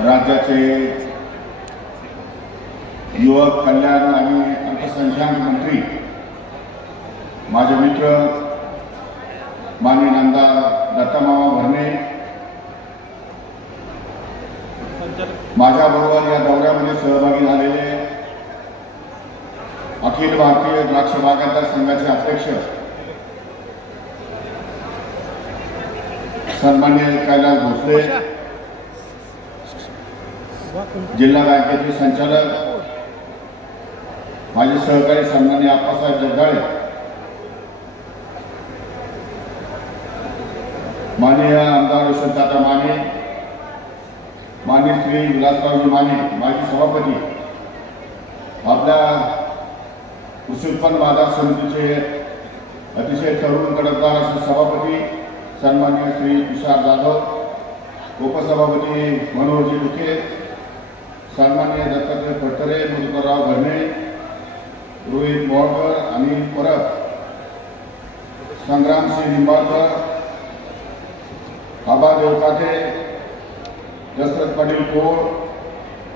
राज्याचे युवक कल्याण आणि अल्पसंख्याक मंत्री माझे मित्र माननीय आमदार दत्तामामा भरणे माझ्याबरोबर या दौऱ्यामध्ये सहभागी झालेले अखिल भारतीय द्राक्ष बागायतदार संघाचे अध्यक्ष सन्माननीय कैलास भोसले, जिल्हा बँकेचे संचालक माझे सहकारी सन्माननीय आप्पासाहेब जगदाळे, माननीय आमदार यशवंतदादा माने, माननीय श्री विलासरावजी माने माजी सभापती, आपल्या कृषी उत्पन्न बाजार समितीचे अतिशय तरुण कडकदार असे सभापती सन्माननीय श्री तुषार जाधव, उपसभापती मनोहरजी दुखे, सन्माननीय दत्तात्रय फडतरे, मधुकरराव भरणे, रोहित मोहळकर, अनिल परब, संग्रामसिंह निंबाळकर, आबा देवकाते, दशरथ पाटील कोर,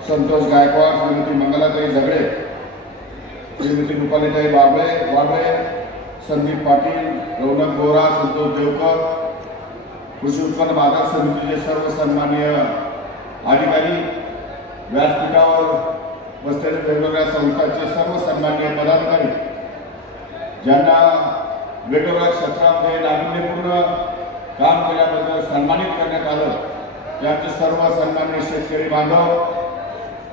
संतोष गायकवाड, श्रीमती मंगलाताई झगडे, श्रीमती रुपालीताई वाबळे, संदीप पाटील, रौनक बोरा, संतोष देवकर, कृषी उत्पन्न बाजार समितीचे सर्व सन्माननीय अधिकारी, व्यासपीठावर बसलेले वेगवेगळ्या संस्थांचे सर्व सन्माननीय पदाधिकारी, ज्यांना वेगवेगळ्या क्षेत्रामध्ये नाविन्यपूर्ण काम केल्याबद्दल सन्मानित करण्यात आलं, त्यांचे सर्व सन्माननीय शेतकरी बांधव,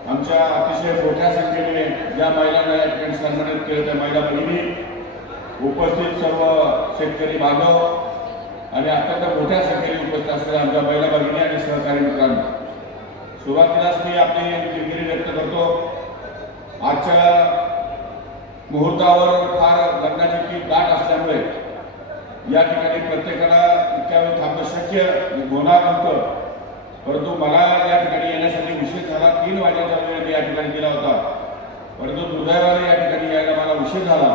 आमच्या अतिशय मोठ्या संख्येने ज्या महिलांना या ठिकाणी सन्मानित केले त्या महिला भगिनी, उपस्थित सर्व शेतकरी बांधव आणि अत्यंत मोठ्या संख्येने उपस्थित असलेल्या आमच्या महिला भगिनी आणि सहकारी मित्रांनो, सुरुवातीलाच मी आपली दिलगिरी व्यक्त करतो. आजच्या मुहूर्तावर फार लग्नाची ती दाट असल्यामुळे या ठिकाणी प्रत्येकाला इतक्या वेळ थांबणं शक्य होणार नव्हतं, परंतु मला या ठिकाणी येण्यासाठी उशीर झाला. 3 वाजेचा वेळ मी या ठिकाणी दिला होता, परंतु दुर्दैवाने या ठिकाणी यायला मला उशीर झाला.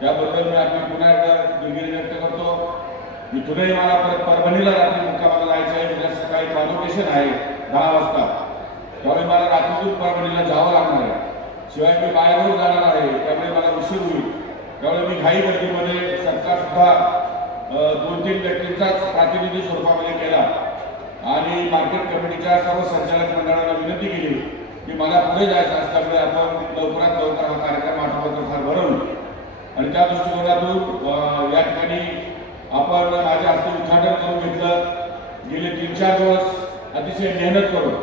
त्याबद्दल मी आपली पुन्हा एकदा दिलगिरी व्यक्त करतो. इथूनही मला परत परभणीला रात्री मुक्कामाला जायचं आहे. उद्या सकाळी कॉन्व्होकेशन आहे 10 वाजता, त्यामुळे मला रात्रीतून परभणीला जावं लागणार आहे. शिवाय मी बाहेरून जाणार आहे, त्यामुळे मला उशीर होईल. त्यामुळे मी घाई गर्दीमध्ये सरकार सुद्धा 2-3 व्यक्तींचाच प्रतिनिधी स्वरूपामध्ये केला आणि मार्केट कमिटीच्या सर्व संचालक मंडळाला विनंती केली की मला पुढे जायचं असल्यामुळे आपण लवकरात लवकर हा कार्यक्रम आठवड्यात फार भरवू आणि त्या दृष्टिकोनातून या ठिकाणी आपण माझ्या हस्ते उद्घाटन करून घेतलं. गेले 3-4 दिवस अतिशय मेहनत करून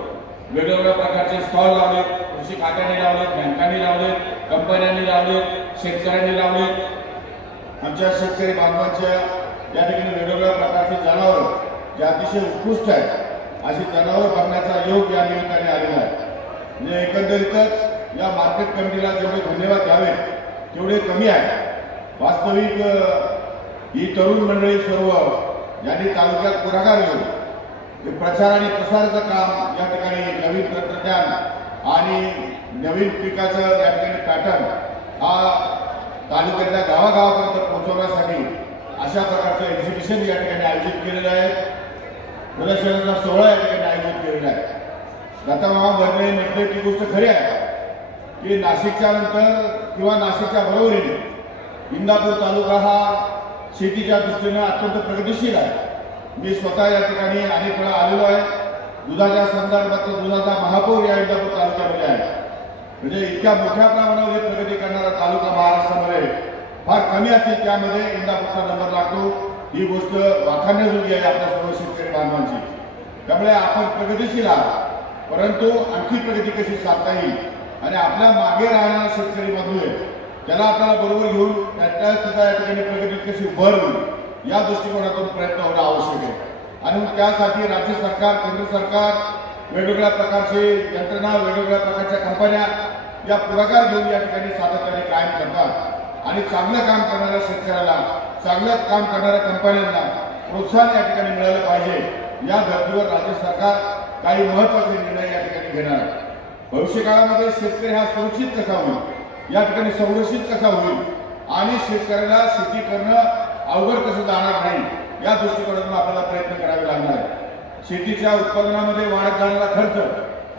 वेगवेगळ्या प्रकारचे स्टॉल लावले, कृषी खात्याने लावले, बँकांनी लावले, कंपन्यांनी लावले, शेतकऱ्यांनी लावले. आमच्या शेतकरी बांधवांच्या या ठिकाणी वेगवेगळ्या प्रकारचे जनावर जे अतिशय उत्कृष्ट आहेत अशी जनावर बघण्याचा योग या निमित्ताने आलेला आहे. म्हणजे एकंदरीतच या मार्केट कमिटीला जेवढे धन्यवाद द्यावे तेवढे कमी आहे. वास्तविक ही तरुण मंडळी सर्व यांनी तालुक्यात पुढाकार घेऊन प्रचार आणि प्रसाराचं काम या ठिकाणी नवीन तंत्रज्ञान आणि नवीन पिकाचं या ठिकाणी पॅटर्न हा तालुक्यातल्या गावागावापर्यंत पोहोचवण्यासाठी अशा प्रकारचं एक्झिबिशन या ठिकाणी आयोजित केलेलं आहे. प्रदर्शनाचा सोहळा या ठिकाणी आयोजित केलेला आहे. दत्तामामा भरणे म्हटले ती गोष्ट खरी आहे की नाशिकच्या नंतर किंवा नाशिकच्या बरोबरीने इंदापूर तालुका हा शेतीच्या दृष्टीने अत्यंत प्रगतिशील आहे. मी स्वतः या ठिकाणी अनेक वेळा आलेलो आहे. दुधाच्या संदर्भात दुधाचा महापौर या इंदापूर तालुक्यामध्ये आहे. म्हणजे इतक्या मोठ्या प्रमाणावर प्रगती करणारा तालुका महाराष्ट्रामध्ये फार कमी असते, त्यामध्ये इंदापूरचा नंबर लागतो. ही गोष्ट वाखाणण्याजोगी आहे आपल्या सर्व शेतकरी बांधवांची. त्यामुळे आपण प्रगतिशील आहात, परंतु आणखी प्रगती कशी साधता येईल आणि आपल्या मागे राहणारा शेतकरी बांधव त्याला आपल्याला बरोबर घेऊन त्याच्या सुद्धा या ठिकाणी प्रगतीत कशी भर होईल या दृष्टिकोनातून प्रयत्न होणं आवश्यक आहे. आणि त्यासाठी राज्य सरकार, केंद्र सरकार, वेगवेगळ्या प्रकारचे यंत्रणा, वेगवेगळ्या प्रकारच्या कंपन्या या पुढाकार घेऊन या ठिकाणी सातत्याने कायम करतात आणि चांगलं काम करणाऱ्या शेतकऱ्याला, चांगलं काम करणाऱ्या कंपन्यांना प्रोत्साहन या ठिकाणी मिळालं पाहिजे. या धर्तीवर राज्य सरकार काही महत्त्वाचे निर्णय या ठिकाणी घेणार आहे. भविष्य काळामध्ये शेतकरी हा सुरक्षित कसा होईल, या ठिकाणी संरक्षित कसा होईल आणि शेतकऱ्याला शेती करणं अवघड कसं जाणार नाही या दृष्टिकोनातून आपल्याला प्रयत्न करावे लागणार आहे. शेतीच्या उत्पादनामध्ये वाढत जाणारा खर्च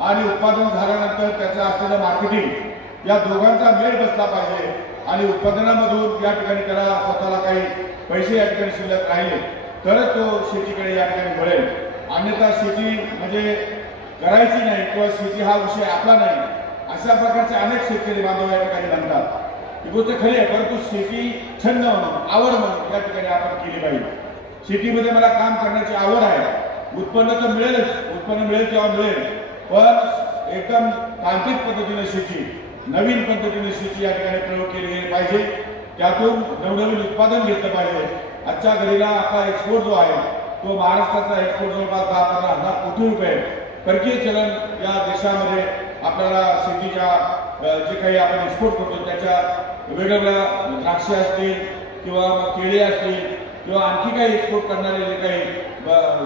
आणि उत्पादन झाल्यानंतर त्याचं असलेलं मार्केटिंग या दोघांचा मेळ बसला पाहिजे आणि उत्पादनामधून या ठिकाणी त्याला स्वतःला काही पैसे या ठिकाणी शिल्लक राहिले तरच तो शेतीकडे या ठिकाणी वळेल. अन्यथा शेती म्हणजे करायची नाही किंवा शेती हा विषय आपला नाही अशा प्रकारचे अनेक शेतकरी बांधव या ठिकाणी म्हणतात. ही गोष्ट खरी आहे, परंतु शेती छंद म्हणून आवड म्हणून या ठिकाणी आपण केली पाहिजे. शेतीमध्ये मला काम करण्याची आवड आहे, उत्पन्न तर मिळेलच, उत्पन्न मिळेल तेव्हा मिळेल, पण एकदम तांत्रिक पद्धतीने शेती, नवीन पद्धतीने शेती या ठिकाणी प्रयोग केले गेले पाहिजे. त्यातून नवनवीन उत्पादन घेतलं पाहिजे. आजच्या घडीला आता एक्सपोर्ट जो आहे तो महाराष्ट्राचा एक्सपोर्ट जवळपास 10-15 हजार कोटी रुपये परकीय चलन या देशामध्ये आपल्याला शेतीच्या जे काही आपण एक्सपोर्ट करतो त्याच्या वेगवेगळ्या द्राक्षे असतील किंवा केळी असतील किंवा आणखी काही एक्सपोर्ट करणारे जे काही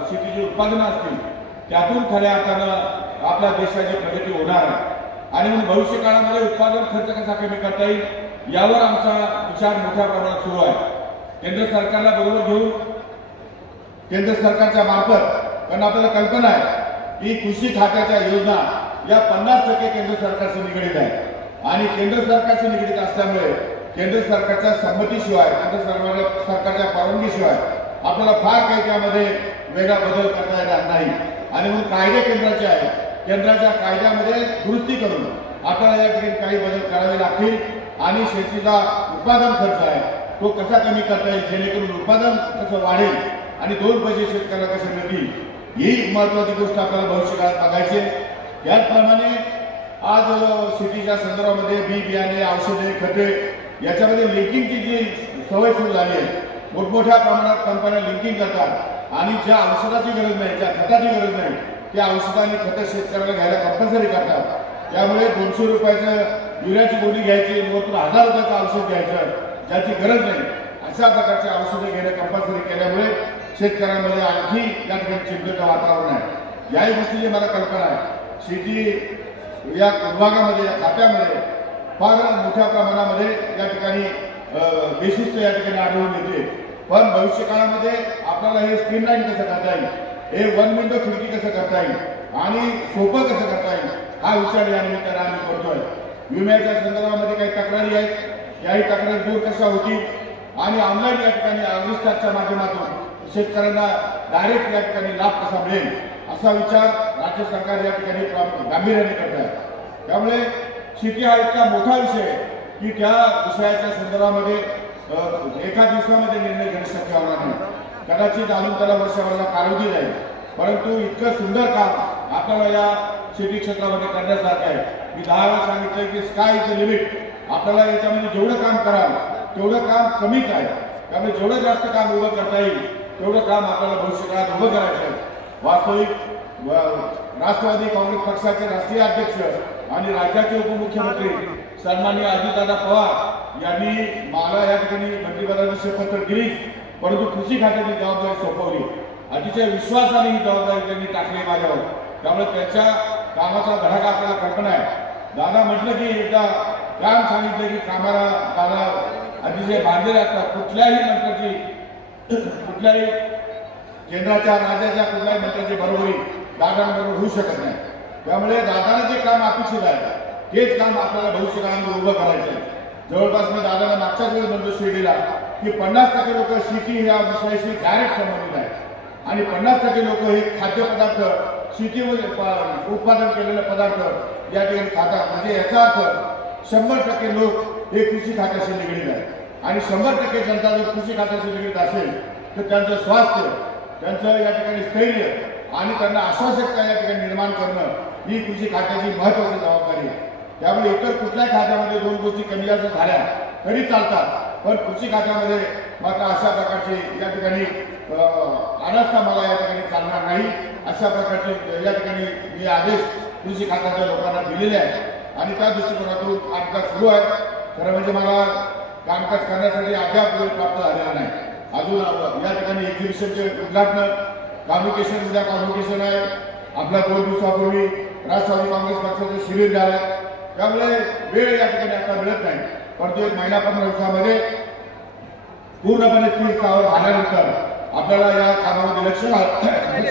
शेतीची उत्पादनं असतील त्यातून खऱ्या अर्थानं आपल्या देशाची प्रगती होणार आहे. आणि म्हणून भविष्य काळामध्ये उत्पादन खर्च कसा कमी करता येईल यावर आमचा विचार मोठ्या प्रमाणात सुरू आहे. केंद्र सरकारला बरोबर घेऊन केंद्र सरकारच्या मार्फत, कारण आपल्याला कल्पना आहे की कृषी खात्याच्या योजना या 50% केंद्र सरकारशी निगडीत आहे आणि केंद्र सरकारशी निगडीत असल्यामुळे केंद्र सरकारच्या संमतीशिवाय, केंद्र सरकारच्या परवानगीशिवाय आपल्याला फार काही त्यामध्ये वेगळा बदल करता येणार नाही. आणि म्हणून कायदे केंद्राचे आहेत, केंद्राच्या कायद्यामध्ये दुरुस्ती करून आपल्याला या ठिकाणी काही बदल करावे लागतील आणि शेतीचा उत्पादन खर्च आहे तो कसा कमी करता येईल जेणेकरून उत्पादन कसं वाढेल आणि 2 पैसे शेतकऱ्याला कसे मिळतील ही महत्वाची गोष्ट आपल्याला भविष्यकाळात बघायची. त्याचप्रमाणे आज शेतीच्या संदर्भामध्ये बी बियाणे, औषधे, खते याच्यामध्ये लिंकिंगची जी सवय सुरू झाली आहे, मोठमोठ्या प्रमाणात कंपन्या लिंकिंग करतात आणि ज्या औषधाची गरज नाही, ज्या खताची गरज नाही त्या औषधं आणि खतं शेतकऱ्याला घ्यायला कंपल्सरी करतात. त्यामुळे 200 रुपयाचं युरियाची गोळी घ्यायची, वरतून 1000 रुपयाचं औषध घ्यायचं ज्याची गरज नाही अशा प्रकारचे औषधं घेणं कंपल्सरी केल्यामुळे शेतकऱ्यांमध्ये आणखी या ठिकाणी चिंतेचं वातावरण आहे. याही गोष्टीची मला कल्पना आहे. शेती या विभागामध्ये, या खात्यामध्ये फार मोठ्या प्रमाणामध्ये या ठिकाणी बेशिस्त या ठिकाणी आढळून येते. पण भविष्य काळामध्ये आपल्याला हे स्ट्रीमलाईन कसं करता येईल, हे 1 विंडो खिडकी कसं करता येईल आणि सोपं कसं करता येईल हा विचार या निमित्ताने आम्ही करतोय. विम्याच्या संदर्भामध्ये काही तक्रारी आहेत, याही तक्रारी दूर कशा होतील आणि ऑनलाईन या ठिकाणी अग्रिस्टारच्या माध्यमातून शेतकऱ्यांना डायरेक्ट या ठिकाणी लाभ कसा मिळेल असा विचार राज्य सरकार या ठिकाणी गांभीर्याने करत आहे. त्यामुळे शेती हा इतका मोठा विषय आहे की त्या विषयाच्या संदर्भामध्ये एका दिवसामध्ये निर्णय घेणं शक्य होणार नाही. कदाचित अजून त्याला वर्षभराला कालावधी जाईल, परंतु इतकं सुंदर काम आपल्याला या शेती क्षेत्रामध्ये करण्यासारखं आहे. मी 10 वेळा सांगितलं की स्काय इज द लिमिट. आपल्याला याच्यामध्ये जेवढं काम कराल तेवढं काम कमीच आहे. त्यामुळे जेवढं जास्त काम उभं करता येईल तेवढं काम आपल्याला भविष्यकाळात उभं करायचं आहे. वास्तविक राष्ट्रवादी काँग्रेस पक्षाचे राष्ट्रीय अध्यक्ष आणि राज्याचे उपमुख्यमंत्री सन्माननीय अजितदादा पवार यांनी मला या ठिकाणी मंत्रिपदाची शपथ दिली, परंतु कृषी खात्याची जबाबदारी सोपवली. अतिशय विश्वासाने ही जबाबदारी त्यांनी टाकली माझ्यावर. त्यामुळे त्यांच्या कामाचा धडाका आपल्याला कल्पना आहे. दादा म्हटलं की एकदा काम सांगितलं की कामाला दादा अतिशय बांधलेले असतात. कुठल्याही मंत्र्याची, कुठल्याही केंद्राच्या, राज्याच्या कुठल्याही मंत्र्याची बरोबरी दादांबरोबर होऊ शकत नाही. त्यामुळे दादाला जे काम अपेक्षित आहे तेच काम आपल्याला भविष्यकाळामध्ये उभं करायचं आहे. जवळपास मी दादाला मागच्याच वेळी म्हणतो शिर्डीला की 50% लोक शेती या विषयाशी डायरेक्ट संबंधित आहेत आणि 50% लोक हे खाद्यपदार्थ, शेतीमध्ये उत्पादन केलेले पदार्थ या ठिकाणी खातात. म्हणजे याचा अर्थ 100% लोक हे कृषी खात्याशी निगडीत आहेत आणि 100% जनता जर कृषी खात्याशी निगडीत असेल तर त्यांचं स्वास्थ्य, त्यांचं या ठिकाणी स्थैर्य आणि त्यांना आश्वासकता या ठिकाणी निर्माण करणं ही कृषी खात्याची महत्त्वाची जबाबदारी आहे. त्यामुळे इतर कुठल्याही खात्यामध्ये 2 गोष्टी कमी जास्त झाल्या तरी चालतात, पण कृषी खात्यामध्ये मात्र अशा प्रकारची या ठिकाणी अनास्था मला या ठिकाणी चालणार नाही. अशा प्रकारचे या ठिकाणी मी आदेश कृषी खात्याच्या लोकांना दिलेले आहेत आणि त्या दृष्टिकोनातून कामकाज सुरू आहे. खरं म्हणजे मला कामकाज करण्यासाठी अद्याप वेळ प्राप्त झालेला नाही. अजून या ठिकाणी एक्झिबिशनचे उद्घाटन, कॉम्युनिकेशन, उद्या कॉम्युनिकेशन आहे. आपल्या 2 दिवसापूर्वी राष्ट्रवादी काँग्रेस पक्षाचे शिबिर झालं. त्यामुळे वेळ या ठिकाणी आता मिळत नाही, परंतु 1 महिना 15 दिवसामध्ये पूर्णपणे स्थिर स्थावर झाल्यानंतर आपल्याला या कामामध्ये लक्ष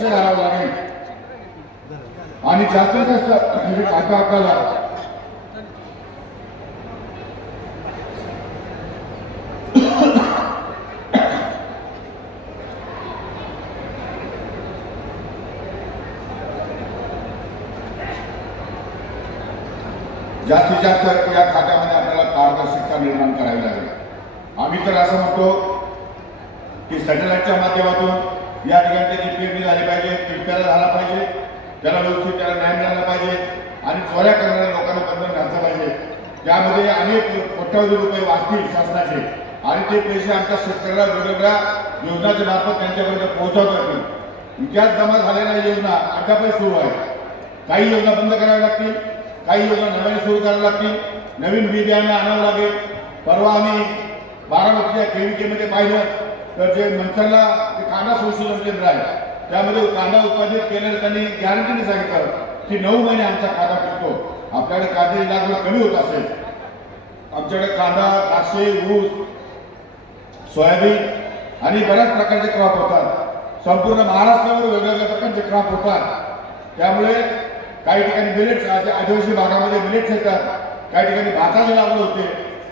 घालावं लागेल आणि जास्तीत जास्त आता आपल्याला जास्तीत जास्त या खात्यामध्ये आपल्याला पारदर्शकता निर्माण करावी लागेल. आम्ही तर असं म्हणतो की सॅटेलाइटच्या माध्यमातून या ठिकाणी त्याची पेरणी झाली पाहिजे, पिंप्याला झाला पाहिजे, त्याला व्यवस्थित त्याला न्याय मिळाला पाहिजे आणि चोऱ्या करणाऱ्या लोकांना बंधन घातलं पाहिजे. त्यामध्ये अनेक कोट्यवधी रुपये वाचतील शासनाचे आणि ते पैसे आमच्या शेतकऱ्याला वेगवेगळ्या योजनांच्या मार्फत त्यांच्यापर्यंत पोहोचवता येतील. इतिहास जमा झालेल्या योजना अद्यापही सुरू आहेत. काही योजना बंद कराव्या लागतील, काही योजना नव्याने सुरू कराव्या लागतील, नवीन बी बियाणं आणावं लागेल. परवा आम्ही बारामतीच्या केविकेमध्ये पाहिलं तर जे मंथनला कांदा संशोधन केंद्र आहे त्यामध्ये कांदा उत्पादित केलेलं त्यांनी गॅरंटीने सांगितलं की 9 महिने आमचा कांदा टिकतो. आपल्याकडे कांद्याची लागवड कमी होत असेल, आमच्याकडे कांदा, द्राक्षे, ऊस, सोयाबीन आणि बऱ्याच प्रकारचे क्रॉप होतात. संपूर्ण महाराष्ट्रावर वेगवेगळ्या प्रकारचे क्रॉप होतात. त्यामुळे काही ठिकाणी मिलेट्स, आदिवासी भागामध्ये मिलेट्स येतात, काही ठिकाणी भाताची लागवड होते,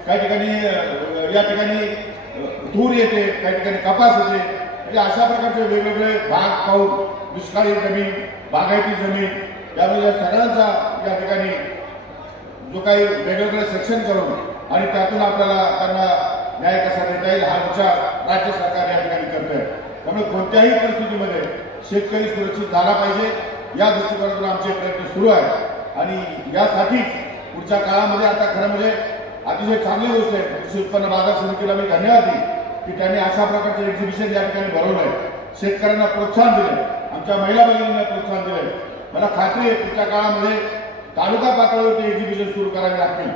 काही ठिकाणी या ठिकाणी तूर येते, काही ठिकाणी कपास येते. म्हणजे अशा प्रकारचे वेगवेगळे भाग पाहून दुष्काळी जमीन, बागायती जमीन, त्यामुळे या सगळ्यांचा या ठिकाणी जो काही वेगवेगळे सेक्शन करून आणि त्यातून आपल्याला त्यांना न्याय कसा देता येईल हा विचार राज्य सरकार या ठिकाणी करतंय. त्यामुळे कोणत्याही परिस्थितीमध्ये शेतकरी सुरक्षित झाला पाहिजे या दृष्टिकोनातून आमचे प्रयत्न सुरू आहेत आणि यासाठीच पुढच्या काळामध्ये आता खरं म्हणजे अतिशय चांगली गोष्ट आहे. कृषी उत्पन्न बाजार समितीला मी धन्यवाद देईन की त्यांनी अशा प्रकारचे एक्झिबिशन या ठिकाणी भरवलं आहे, शेतकऱ्यांना प्रोत्साहन दिले, आमच्या महिला भगिनींना प्रोत्साहन दिले. मला खात्री आहे पुढच्या काळामध्ये तालुका पातळीवरती एक्झिबिशन सुरू करावे लागतील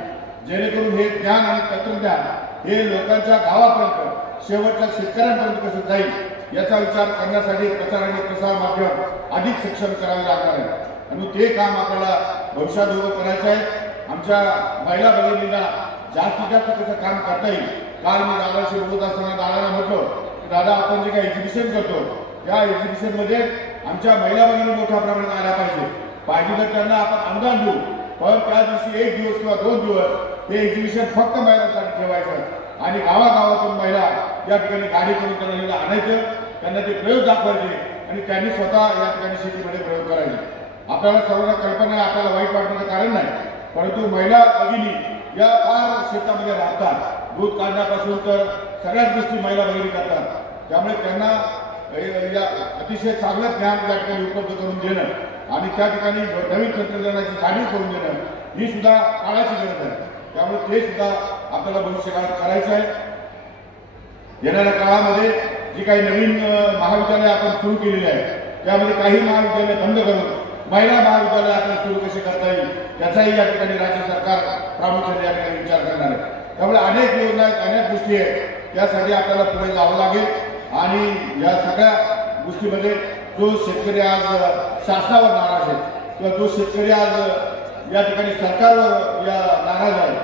जेणेकरून हे ज्ञान आणि तंत्रज्ञान हे लोकांच्या गावापर्यंत शेवटच्या शेतकऱ्यांपर्यंत कसं जाईल याचा विचार करण्यासाठी प्रचार आणि प्रसार माध्यम अधिक सक्षम करावे लागणार आहे आणि ते काम आपल्याला भविष्यात उभं करायचं आहे. आमच्या महिला भगिनींना जास्तीत जास्त कसं काम करता येईल. काल मी दादाशी बोलत असताना दादाला म्हटलं की दादा आपण जे काही एक्झिबिशन करतो त्या एक्झिबिशनमध्ये आमच्या महिला भगिनी मोठ्या प्रमाणात आल्या पाहिजे तर त्यांना आपण अनुदान देऊ, पण त्या दिवशी 1 दिवस किंवा 2 दिवस हे एक्झिबिशन फक्त महिलांसाठी ठेवायचं आणि गावागावातून महिला या ठिकाणी गाडी करून त्यांना आणायचं, त्यांना ते प्रयोग दाखवायचे आणि त्यांनी स्वतः या ठिकाणी शेतीमध्ये प्रयोग करायचे. आपल्याला सर्वांना कल्पना आहे, आपल्याला वाईट वाटण्याचं कारण नाही, परंतु महिला भगिनी या फार शेतामध्ये राहतात. दूध काढण्यापासून तर सगळ्याच गोष्टी महिला भगिनी करतात. त्यामुळे त्यांना या अतिशय चांगलं ज्ञान या ठिकाणी उपलब्ध करून देणं आणि त्या ठिकाणी नवीन तंत्रज्ञानाची जाणीव करून देणं ही सुद्धा काळाची गरज आहे. त्यामुळे ते सुद्धा आपल्याला भविष्यकाळात करायचं आहे. येणाऱ्या काळामध्ये जी काही नवीन महाविद्यालय आपण सुरू केलेली आहे त्यामध्ये काही महाविद्यालय बंद करून महिला महाविद्यालय आपण सुरू कसे करता येईल त्याचाही या ठिकाणी राज्य सरकार प्रामुख्याने या ठिकाणी विचार करणार आहे. त्यामुळे अनेक योजना आहेत, अनेक गोष्टी आहेत, त्यासाठी आपल्याला पुढे जावं लागेल आणि या सगळ्या गोष्टीमध्ये जो शेतकरी आज शासनावर नाराज आहे किंवा जो शेतकरी आज या ठिकाणी सरकारवर या नाराज आहे,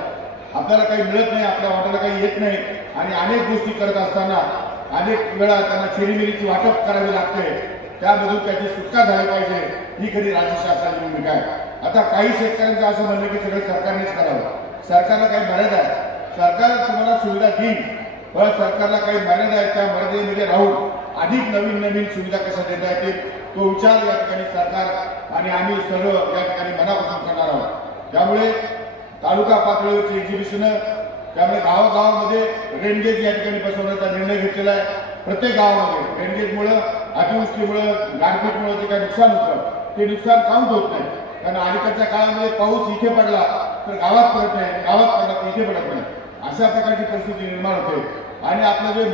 आपल्याला काही मिळत नाही, आपल्या वाट्याला काही येत नाही आणि अनेक गोष्टी करत असताना अनेक वेळा त्यांना चिरीमिरीची वाटप करावी लागते, त्यामधून त्याची सुटका झाली पाहिजे ही खरी राज्य शासनाची भूमिका आहे. आता काही शेतकऱ्यांचं असं म्हणणं की सगळं सरकारनेच करावं. सरकारला काही मर्यादा आहे, सरकार तुम्हाला सुविधा देईल पण सरकारला काही मर्यादा आहेत, त्या मर्यादेमध्ये राहून अधिक नवीन सुविधा कशा देता येतील तो विचार या ठिकाणी सरकार आणि आम्ही सर्व या ठिकाणी मनापासून करणार आहोत. त्यामुळे तालुका पातळीवरची एक्झिबिशन, त्यामुळे गावागावामध्ये रेनगेज या ठिकाणी बसवण्याचा निर्णय घेतलेला आहे. प्रत्येक गावामध्ये रेनगेजमुळं, अतिवृष्टीमुळं, गारपीटमुळं जे काही नुकसान होतं ते नुकसान काउंट होत नाही. कारण अलीकडच्या काळामध्ये पाऊस इथे पडला तर गावात पडत नाही, गावात पडला तर इथे पडत नाही, अशा प्रकारची परिस्थिती निर्माण होते. आणि आपलं जे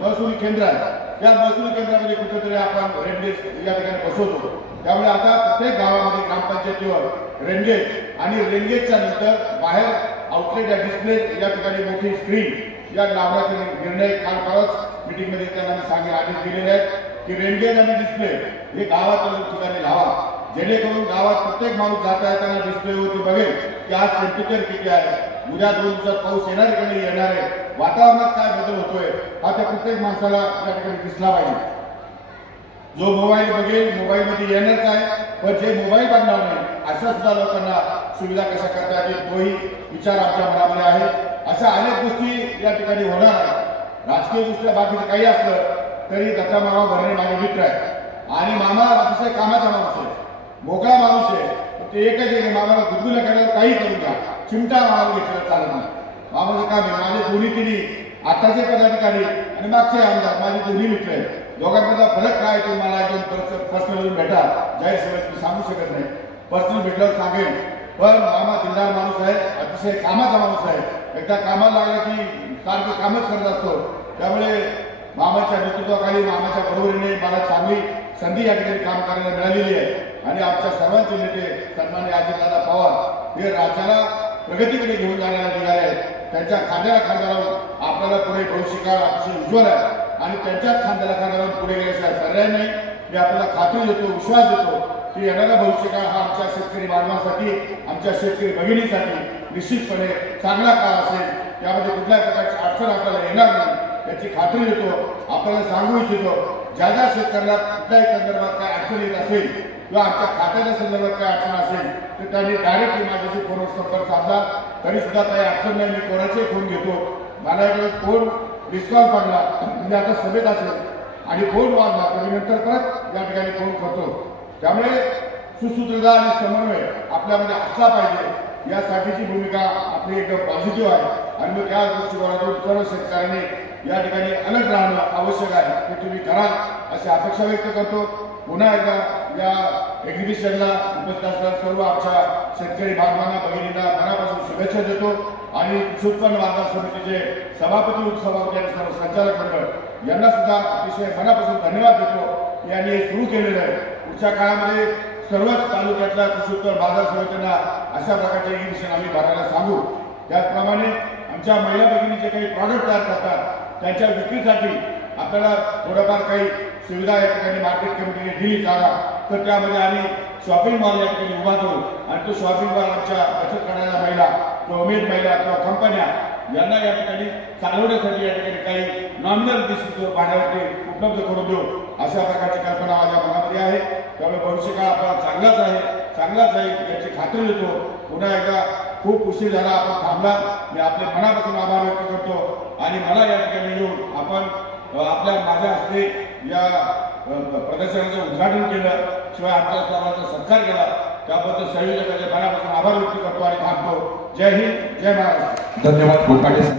महसूल केंद्र आहे त्या महसूल केंद्रामध्ये कुठेतरी आपण रेनगेज या ठिकाणी बसवतो. त्यामुळे आता प्रत्येक गावामध्ये ग्रामपंचायतीवर रेनगेज आणि रेनगेजच्या नंतर बाहेर आउटलेट या डिस्प्ले या ठिकाणी मोठी स्क्रीन या लावण्याचा निर्णय काल परवाच मीटिंगमध्ये त्यांना आदेश दिलेले आहेत की रेनगेज आणि डिस्प्ले हे गावाच्या ठिकाणी लावा जेणेकरून गावात प्रत्येक माणूस जाता येताना डिस्प्लेवरती बघेल की आज टेम्परेचर किती आहे, उद्या 2 दिवसात पाऊस येणार की नाही येणार आहे, वातावरणात काय बदल होतोय हा त्या प्रत्येक माणसाला या ठिकाणी दिसला पाहिजे. जो मोबाईल बघेल मोबाईलमध्ये येणारच आहे, पण जे मोबाईल बघणार नाही अशा सुद्धा लोकांना सुविधा कशा करता येतील तोही विचार आमच्या मनामध्ये आहे. अशा अनेक गोष्टी या ठिकाणी होणार आहेत. राजकीय दृष्ट्या बाकीचं काही असलं तरी दत्ता मामा भरणे माझे मित्र आहे आणि मामा अतिशय कामाचा माणूस आहे, मोकळा माणूस आहे. ते एकच आहे, मामाला गुदगुल्या करायला काही करू द्या, चिमटा मामाला घेतलेला चालत नाही. मामाचं काम आहे. माझे दोन्ही तिन्ही आताचे पदाधिकारी आणि मागचे आमदार माझे दोन्ही मित्र आहेत. दोघांमधला फरक काय तो मला एकदम पर्सनल भेटा, जाहीर सभेत मी सांगू शकत नाही, पर्सनल भेटल्यावर सांगेल. पण मामा दिलदार माणूस आहे, अतिशय कामाचा माणूस आहे. एकदा कामाला लागला की सारखं कामच करत असतो. त्यामुळे मामाच्या नेतृत्वाखाली मामाच्या बरोबरीने मला चांगली संधी या ठिकाणी काम करायला मिळालेली आहे आणि आमच्या सर्वांचे नेते सन्माननीय अजितदादा पवार हे राज्याला प्रगतीकडे घेऊन जाण्याला निघाले आहेत. त्यांच्या खांद्याला खांदा लावून आपल्याला पुढे भविष्यकाळ अतिशय उज्ज्वल आहे आणि त्यांच्याच खांद्याला खांदा लावून पुढे गेल्याशिवाय पर्याय नाही. मी आपल्याला खात्री देतो, विश्वास देतो की येणारा भविष्यकाळ हा आमच्या शेतकरी बांधवांसाठी, आमच्या शेतकरी भगिनींसाठी निश्चितपणे चांगला काळ असेल. त्यामध्ये कुठल्याही प्रकारची अडचण आपल्याला येणार नाही याची खात्री देतो. आपल्याला सांगू इच्छितो, ज्या ज्या शेतकऱ्याला कुठल्याही संदर्भात काय अडचण येत असेल किंवा आमच्या खात्याच्या संदर्भात काय अडचण असेल तर त्यांनी डायरेक्टली माझ्याशी फोनवर संपर्क साधला तरी सुद्धा काही अडचण नाही. मी कोणाचे फोन घेतो. मला एक फोन डिस्कॉल पडला म्हणजे आता सभेत असेल आणि फोन वाजला तरी नंतर परत या ठिकाणी फोन करतो. त्यामुळे सुसूत्रता आणि समन्वय आपल्यामध्ये असला पाहिजे यासाठीची भूमिका आपली एकदम पॉझिटिव्ह आहे आणि मग या दृष्टिकोनातून सर्व शेतकऱ्यांनी या ठिकाणी अलग राहणं आवश्यक आहे ते तुम्ही कराल अशी अपेक्षा व्यक्त करतो. पुन्हा एकदा या एक्झिबिशनला उपस्थित असणाऱ्या सर्व आमच्या शेतकरी बांधवांना भगिनींना मनापासून शुभेच्छा देतो आणि कृषी उत्पन्न बाजार समितीचे सभापती उपसभापती आणि सर्व संचालक मंडळ यांना सुद्धा अतिशय मनापासून धन्यवाद देतो. यांनी सुरू केलेलं आहे. पुढच्या काळामध्ये सर्वच तालुक्यातल्या कृषी उत्पन्न बाजार समित्यांना अशा प्रकारचे एक्झिबिशन आम्ही भरायला सांगू. त्याचप्रमाणे आमच्या महिला भगिनी जे काही प्रॉडक्ट तयार करतात त्यांच्या विक्रीसाठी आपल्याला थोडंफार काही सुविधा या ठिकाणी मार्केट कमिटीने दिली जागा तर त्यामध्ये आम्ही शॉपिंग मॉल या ठिकाणी उभा करू आणि तो शॉपिंग मॉल आमच्या बचत करणाऱ्या महिला किंवा उमेद महिला किंवा कंपन्या यांना या ठिकाणी चालवण्यासाठी या ठिकाणी काही नॉमिनल बेसिसवर भाड्यावरती उपलब्ध करून देऊ अशा प्रकारची कल्पना माझ्या मनामध्ये आहे. त्यामुळे भविष्यकाळ आपला चांगलाच आहे याची खात्री देतो. पुन्हा एकदा खूप उशीर झाला, आपण थांबला. मी आपले मनापासून आभार व्यक्त करतो आणि मला या ठिकाणी येऊन आपण माझ्या हस्ते या प्रदर्शनाचं उद्घाटन केलं, शिवाय आमच्या सर्वांचा सत्कार केला त्याबद्दल संयोजकांचे मनापासून आभार व्यक्त करतो आणि थांबतो. जय हिंद, जय महाराष्ट्र. धन्यवाद.